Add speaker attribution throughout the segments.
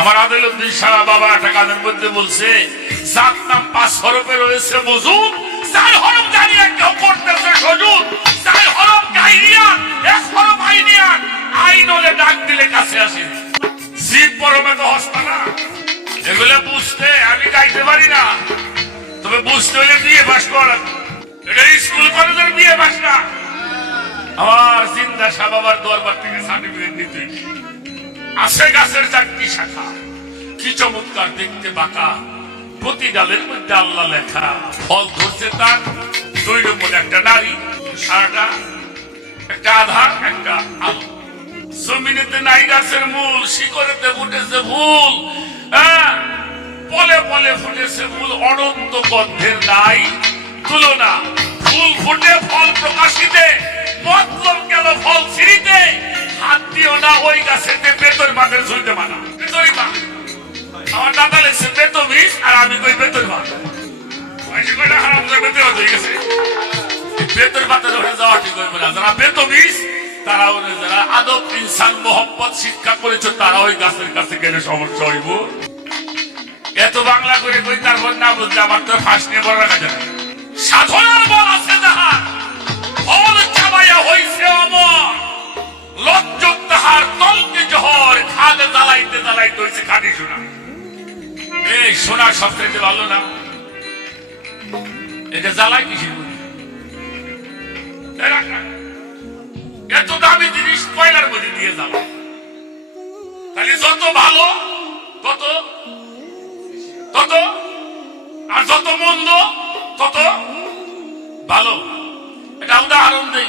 Speaker 1: আমার আদিলুদ্দিন সারা বাবা একটা কাজের মধ্যে বলছে সাত নাম পাঁচ হরফে রয়েছে মজুদ চার হরফ জানিয়ে কেউ করতেছে সজুদ চার হরফ গাইনিয়ান এক হরফ আইনিয়ান আইন হলে ডাক দিলে কাছে আসে। জীব পরমে তো হস্তা না। এগুলো বুঝতে আমি গাইতে পারি না। তবে বুঝতে হলে বিয়ে পাস কর। এটা স্কুল কলেজের বিয়ে পাস না। আমার চিন্তা শাহ বাবার দরবার থেকে সার্টিফিকেট নিতে আছে গাছের চারটি শাখা। কি চমৎকার দেখতে বাঁকা। প্রতি ডালের মধ্যে আল্লাহ লেখা, ফল ধরছে তার, দুই নম্বর একটা নারী, সারাটা একটা আধার একটা আলো। জমিনেতে নাই গাছের মূল, শিকড়েতে ফুটেছে ফুল হ্যাঁ? পলে পলে ফুটেছে ফুল, অনন্ত গন্ধের নাই তুলনা। ফুল ফুটে, ফল প্রকাশিতে মতলব গেল ফল ছিঁড়িতে? হাত দিও না, ওই গাছেতে বেতর বাঁধের ঝুলতে মানা বেতরই মা আমার দাদা লেগছে বেত বিষ আর আমি কই বেতর বাঁধ বেতর বেতর শিক্ষা তারা ওই কাছে এত বাংলা করে কই আমার তো নিয়ে বড় সাধনার বল আছে চাবাইয়া হইছে অমর। লজ্জত তাহার তলকে জহর খাদে জ্বালাইতে জ্বালাইতে খাটি সোনা। এই সোনা সবচেয়ে ভালো না, এটা জ্বালাই রাখা। এত দামি জিনিস কয়লার মধ্যে দিয়ে জ্বালায়? তাহলে যত ভালো, তত তত, আর যত মন্দ, তত ভালো। এটা উদাহরণ দেই।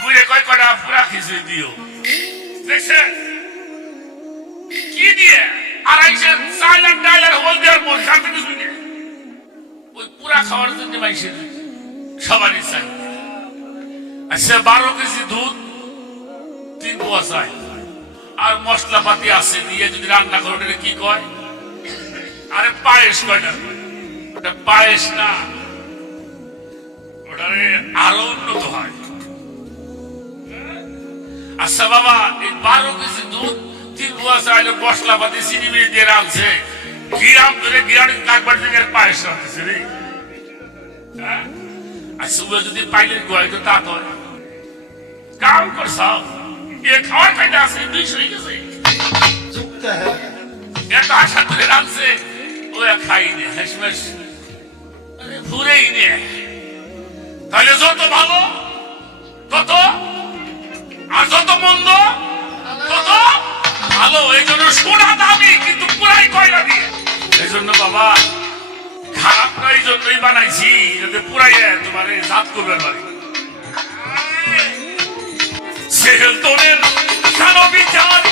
Speaker 1: বুড়ে কয় কটা পুরা খিচুড়ি দিও। দেখছেন? কি দিয়ে? আর ডাল আর হল দেওয়ার মন, শান্তি কিছু নেই। ওই পুরা খাওয়ার জন্য মাইসের সবারই চাই। আচ্ছা বারো কেজি দুধ, তিন পোয়া চাই। আর মশলাপাতি আছে দিয়ে যদি রান্না করে কি কয়? আরে পায়েস কয় না ওটা পায়েস না। ওটারে আরও উন্নত হয়। আচ্ছা বাবা এই বারো কেজি দুধ তিন পোয়া চাইলে মশলাপাতি চিনি মিনি দিয়ে রাখছে গিরাম ধরে গিরানি কাকবার থেকে পায়েস রাখতেছে রে। হ্যাঁ? আচ্ছা যদি পাইলে গোয়াই তো তা কয়। কাম কর সাহ এ খাওয়ার খাইতে আছে দুইশো হয়ে গেছে।
Speaker 2: হ্যাঁ
Speaker 1: এত আশা করে রাখছে ও খাই নে হেসমেস। ঘুরেই নে। তাহলে যত ভালো তত আর যত মন্দ তত ভালো। এই জন্য সোনা দামি কিন্তু পুরাই কয়লা দিয়ে। এই জন্য বাবা খারাপটা এই জন্যই বানাইছি যাতে পুরাই তোমার জাত করবে পারি। সেহেল তোরের বিচার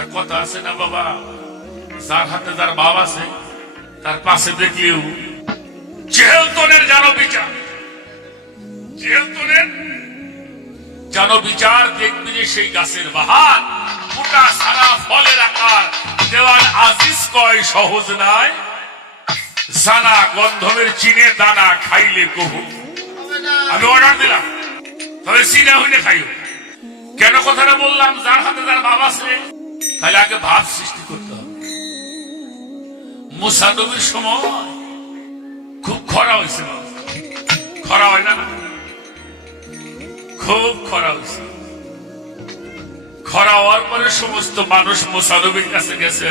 Speaker 1: এটা কথা আছে না, বাবা? যার হাতে যার বাপ আছে, তার পাশে দেখলেও জেহেলতনের জানো বিচার। জেহেলতনের জানো বিচার দেখবি যে সেই গাছের বাহার, গোটা সারা ফলের আকার। দেওয়াল আজিজ কয়, সহজ নাই? জানা গন্ধমের চিনে দানা খাইলে কহু। আমি অর্ডার দিলাম। তবে চিনে হইলে খাইও। কেন কথাটা বললাম? যার হাতে তার ভাব আছে তাহলে আগে ভাব সৃষ্টি করতে হবে। মুসানবীর সময় খুব খরা হয়েছে খরা হয় না খুব খরা হয়েছে। খরা হওয়ার পরে সমস্ত মানুষ মুসানবীর কাছে গেছে।